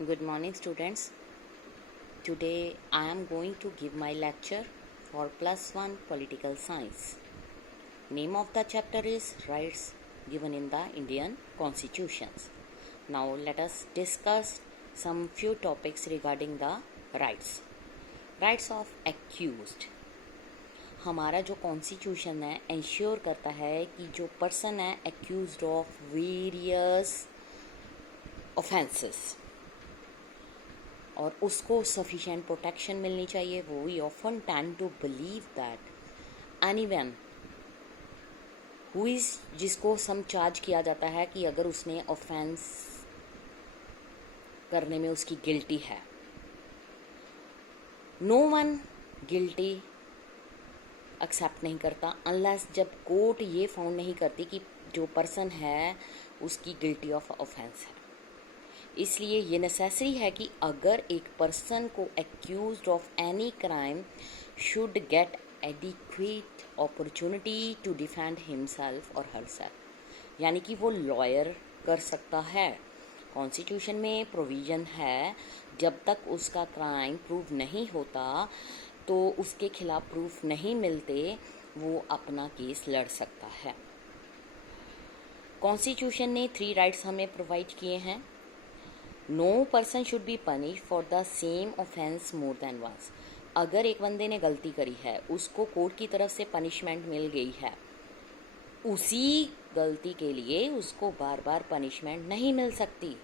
Good morning, students. Today I am going to give my lecture for +1 Political Science. Name of the chapter is Rights given in the Indian Constitutions. Now let us discuss some few topics regarding the rights. Rights of accused. हमारा जो constitution है ensure करता है कि जो person है accused of various offences और उसको सफिशिएंट प्रोटेक्शन मिलनी चाहिए. वो we often tend to believe that anyone who is जिसको सम चार्ज किया जाता है कि अगर उसने ऑफेंस करने में उसकी गिल्टी है, नो वन गिल्टी एक्सेप्ट नहीं करता अनलेस जब कोर्ट ये फाउंड नहीं करती कि जो पर्सन है उसकी गिल्टी ऑफ ऑफेंस है. इसलिए ये नेसेसरी है कि अगर एक पर्सन को accused of any crime should get adequate opportunity to defend himself और हरसेल्फ, यानी कि वो लॉयर कर सकता है. कॉन्स्टिट्यूशन में प्रोविज़न है जब तक उसका क्राइम प्रूव नहीं होता तो उसके खिलाफ प्रूफ नहीं मिलते वो अपना केस लड़ सकता है. कॉन्स्टिट्यूशन ने 3 राइट्स हमें प्रोवाइड किए हैं. No person should be punish for the same offence more than once. अगर एक बंदे ने गलती करी है, उसको कोर्ट की तरफ से पनिशमेंट मिल गई है, उसी गलती के लिए उसको बार बार पनिशमेंट नहीं मिल सकती.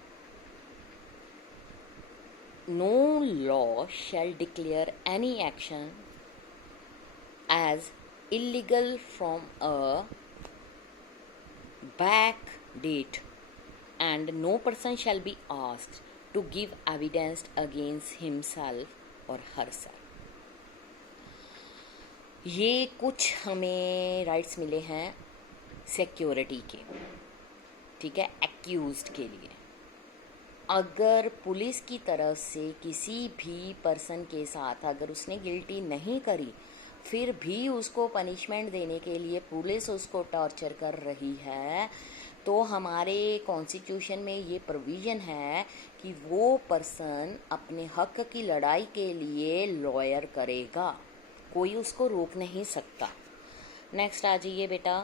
No law shall declare any action as illegal from a back date and no person shall be asked to give evidence against himself or herself. ये कुछ हमें राइट्स मिले हैं सिक्योरिटी के, ठीक है, एक्यूज्ड के लिए. अगर पुलिस की तरफ से किसी भी पर्सन के साथ अगर उसने गिल्टी नहीं करी फिर भी उसको पनिशमेंट देने के लिए पुलिस उसको टॉर्चर कर रही है, तो हमारे कॉन्स्टिट्यूशन में ये प्रोविज़न है कि वो पर्सन अपने हक की लड़ाई के लिए लॉयर करेगा, कोई उसको रोक नहीं सकता. नेक्स्ट आ जाइए बेटा.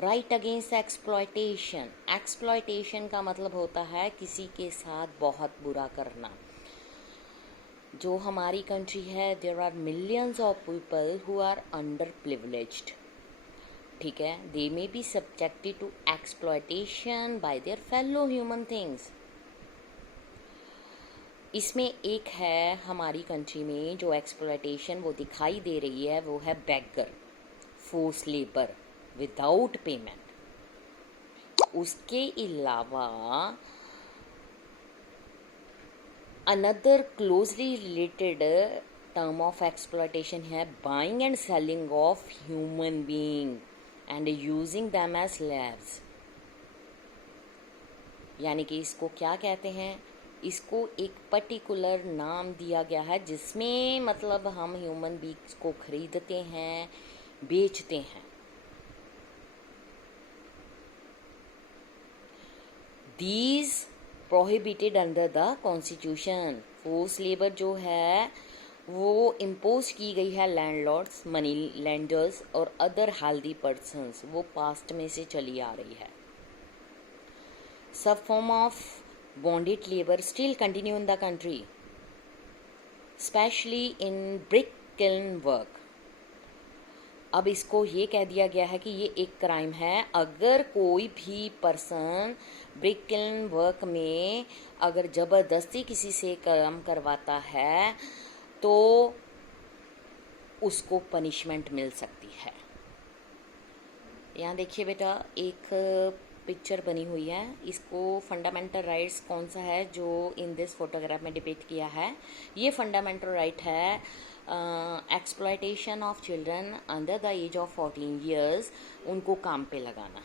Right against exploitation. एक्सप्लॉयटेशन का मतलब होता है किसी के साथ बहुत बुरा करना. जो हमारी कंट्री है, there are millions of people who are underprivileged, ठीक है. They may be subjected to exploitation by their fellow human things. इसमें एक है हमारी कंट्री में जो एक्सप्लॉयटेशन वो दिखाई दे रही है, वो है beggar, force labour without payment. उसके अलावा another closely related term of exploitation है buying and selling of human being and using them as slaves. यानी कि इसको क्या कहते हैं, इसको एक पर्टिकुलर नाम दिया गया है जिसमें मतलब हम ह्यूमन बीइंग्स को खरीदते हैं, बेचते हैं. These prohibited under the constitution. Force labour जो है वो इम्पोज की गई है लैंडलॉर्ड्स, मनी लैंडर्स और अदर हेल्दी पर्सन्स, वो पास्ट में से चली आ रही है. सब form of bonded labour still continue in the country, specially in brick kiln work. अब इसको ये कह दिया गया है कि ये एक क्राइम है अगर कोई भी पर्सन ब्रिक किल्न वर्क में अगर ज़बरदस्ती किसी से काम करवाता है तो उसको पनिशमेंट मिल सकती है. यहाँ देखिए बेटा, एक पिक्चर बनी हुई है. इसको फंडामेंटल राइट्स कौन सा है जो इन दिस फोटोग्राफ में डिपिक्ट किया है. ये फंडामेंटल राइट है exploitation of children under the age of 14 years, उनको काम पे लगाना.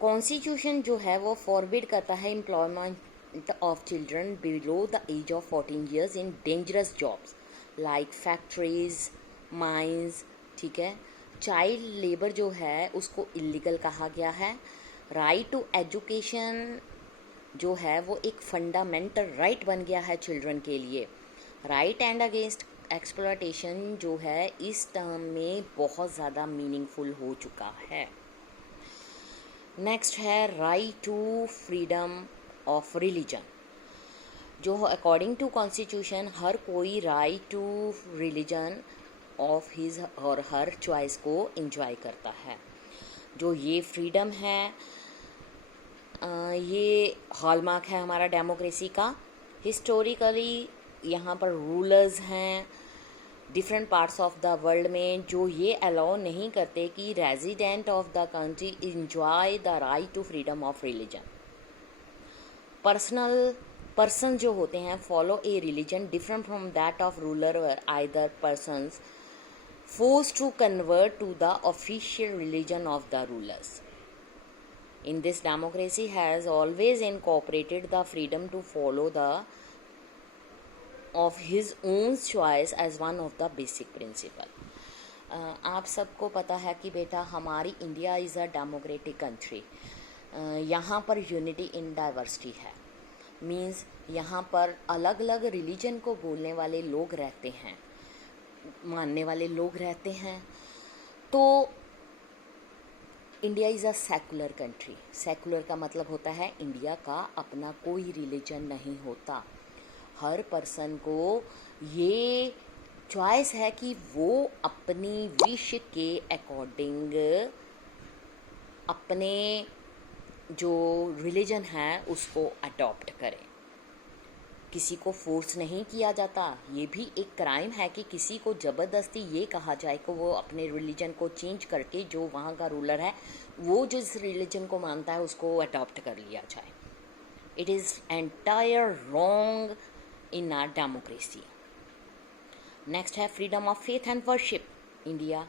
कॉन्स्टिट्यूशन जो है वो फॉरबिड करता है employment of children below the age of 14 years in dangerous jobs like factories, mines, ठीक है. चाइल्ड लेबर जो है उसको इलीगल कहा गया है. राइट टू एजुकेशन जो है वो एक फंडामेंटल राइट बन गया है चिल्ड्रन के लिए। राइट एंड अगेंस्ट एक्सप्लॉयटेशन जो है इस टर्म में बहुत ज़्यादा मीनिंगफुल हो चुका है। नेक्स्ट है right to freedom of religion, जो अकॉर्डिंग टू कॉन्स्टिट्यूशन हर कोई right to religion of his और हर चॉइस को एंजॉय करता है। जो ये फ्रीडम है ये हॉलमार्क है हमारा डेमोक्रेसी का। हिस्टोरिकली यहाँ पर रूलर्स हैं different parts of the world में जो ये अलाउ नहीं करते कि resident of the country enjoy the right to freedom of religion. Person जो होते हैं follow a religion different from that of ruler और either persons forced to convert to the official religion of the rulers. In this, democracy has always incorporated the freedom to follow the of his own choice as one of the basic principle. आप सबको पता है कि बेटा हमारी India is a democratic country. यहाँ पर unity in diversity है, मीन्स यहाँ पर अलग अलग रिलीजन को बोलने वाले लोग रहते हैं, मानने वाले लोग रहते हैं। तो India is a secular country. Secular का मतलब होता है इंडिया का अपना कोई रिलीजन नहीं होता। हर पर्सन को ये चॉइस है कि वो अपनी विश के अकॉर्डिंग अपने जो रिलीजन है उसको अडॉप्ट करे। किसी को फोर्स नहीं किया जाता। ये भी एक क्राइम है कि किसी को ज़बरदस्ती ये कहा जाए कि वो अपने रिलीजन को चेंज करके जो वहाँ का रूलर है वो जिस रिलीजन को मानता है उसको अडॉप्ट कर लिया जाए। It is entire wrong in our democracy. Next है freedom of faith and worship. India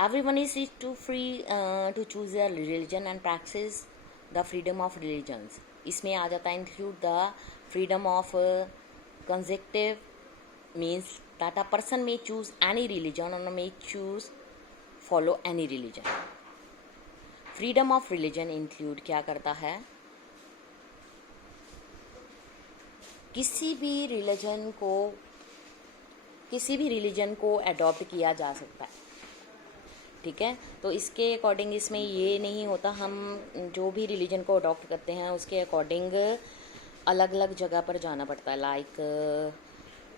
everyone is to free to choose their religion and practice the freedom of religions. इसमें आ जाता है include the freedom of consecutive means that a person may choose any religion or may choose follow any religion. Freedom of religion include क्या करता है, किसी भी religion को अडॉप्ट किया जा सकता है। ठीक है, तो इसके अकॉर्डिंग इसमें ये नहीं होता हम जो भी रिलीजन को अडॉप्ट करते हैं उसके अकॉर्डिंग अलग अलग जगह पर जाना पड़ता है, लाइक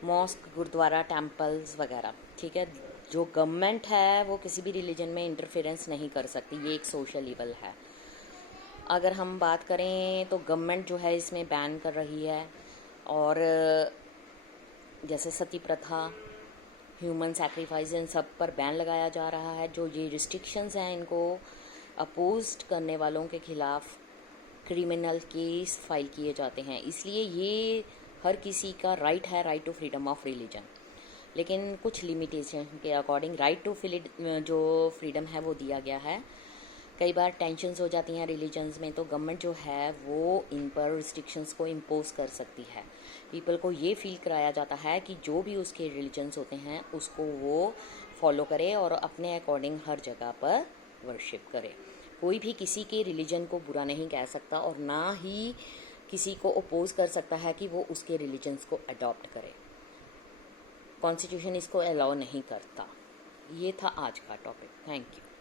मॉस्क, गुरुद्वारा, टेम्पल्स वगैरह। ठीक है, जो गवर्नमेंट है वो किसी भी रिलीजन में इंटरफेरेंस नहीं कर सकती, ये एक सोशल ईवल है। अगर हम बात करें तो गवर्नमेंट जो है इसमें बैन कर रही है, और जैसे सती प्रथा, ह्यूमन सैक्रिफाइस, इन सब पर बैन लगाया जा रहा है। जो ये रिस्ट्रिक्शंस हैं इनको अपोज करने वालों के खिलाफ क्रिमिनल केस फाइल किए जाते हैं। इसलिए ये हर किसी का राइट है, right to freedom of religion, लेकिन कुछ लिमिटेशन के अकॉर्डिंग राइट टू जो फ्रीडम है वो दिया गया है। कई बार टेंशन्स हो जाती हैं रिलीजन्स में, तो गवर्नमेंट जो है वो इन पर रिस्ट्रिक्शंस को इम्पोज कर सकती है। पीपल को ये फील कराया जाता है कि जो भी उसके रिलीजन्स होते हैं उसको वो फॉलो करे और अपने अकॉर्डिंग हर जगह पर वर्शिप करे। कोई भी किसी के रिलीजन को बुरा नहीं कह सकता और ना ही किसी को अपोज कर सकता है कि वो उसके रिलीजन्स को अडॉप्ट करे। कॉन्स्टिट्यूशन इसको अलाउ नहीं करता। ये था आज का टॉपिक। Thank you.